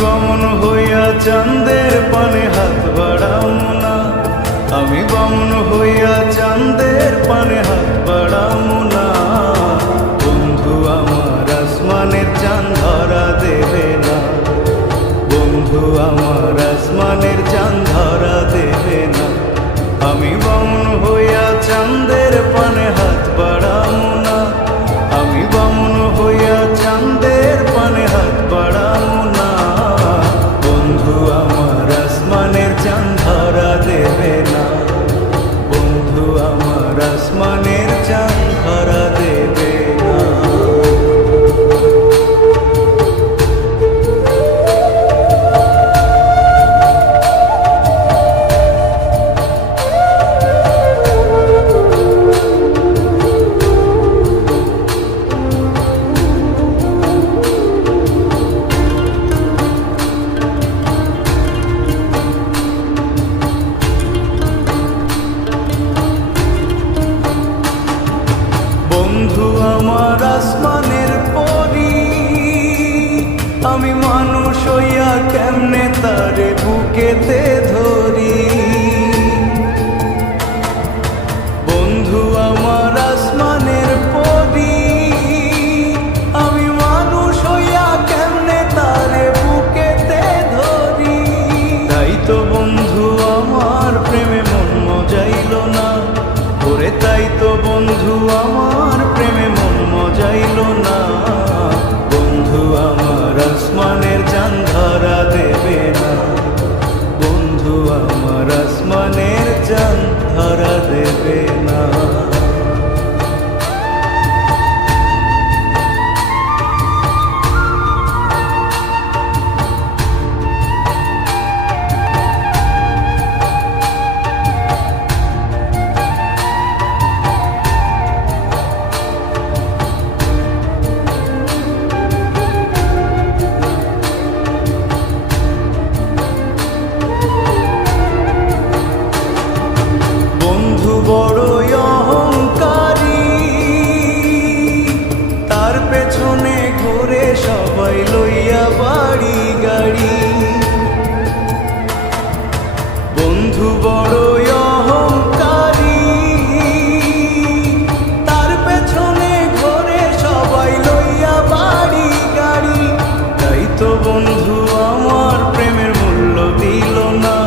বামন হইয়া চাঁদের পানে হাত বাড়ামু না, আমি বামন হইয়া চাঁদের পানে হাত বাড়ামু না। বন্ধু আমার আসমানের চাঁদ ধরা দেবে না, বন্ধু আমার আসমানের চাঁদ ধরা দেবে না। আমি বামন হইয়া চাঁদের পানে হাত বাড়ামু না, আমি বামন হইয়া চাঁদের পানে হাত বাড়ামু না। বন্ধু আমার আসমানের চাঁদ ধরা দেবে না, বন্ধু আমার আসমানের চাঁদ ধরা দেবে না। বন্ধু আমার আসমানের পরি, আমি মানুষ হইয়া কেমনে তারে বুকেতে ধরি। বন্ধু আমার আসমানের পরি, আমি মানুষ হইয়া কেমনে তারে বুকেতে ধরি। তাই তো বন্ধু আমার প্রেমে মন মজাইল না, ওরে তাই তো বন্ধু আমার প্রেমে মন মজাইল না। বন্ধু আমার আসমানের চাঁদ ধরা দেবে না, বন্ধু আমার আসমানের চাঁদ ধরা দেবে না। বন্ধু বড়ই অহংকারী, তার পেছনে ঘুরে সবাই লইয়া বাড়ি গাড়ি। বন্ধু বড়ই অহংকারী, তার পেছনে ঘুরে সবাই লইয়া বাড়ি গাড়ি। তাই তো বন্ধু আমার প্রেমের মূল্য দিল না,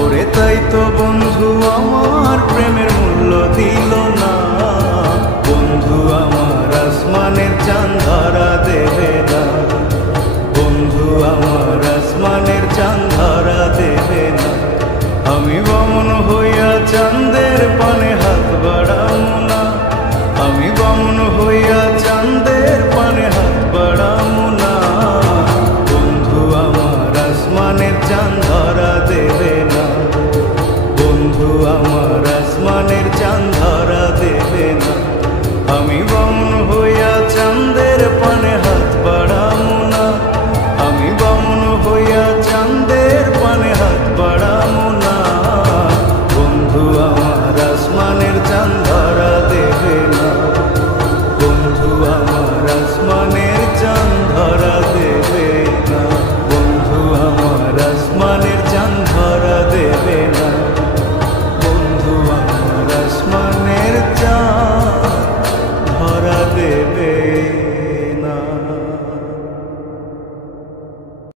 ওরে তাই তো বন্ধু আমার প্রেমের মূল্য দিল না। বন্ধু আমার আসমানের চাঁদ ধরা দেবে না, বন্ধু আমার আসমানের চাঁদ ধরা দেবে না। আমি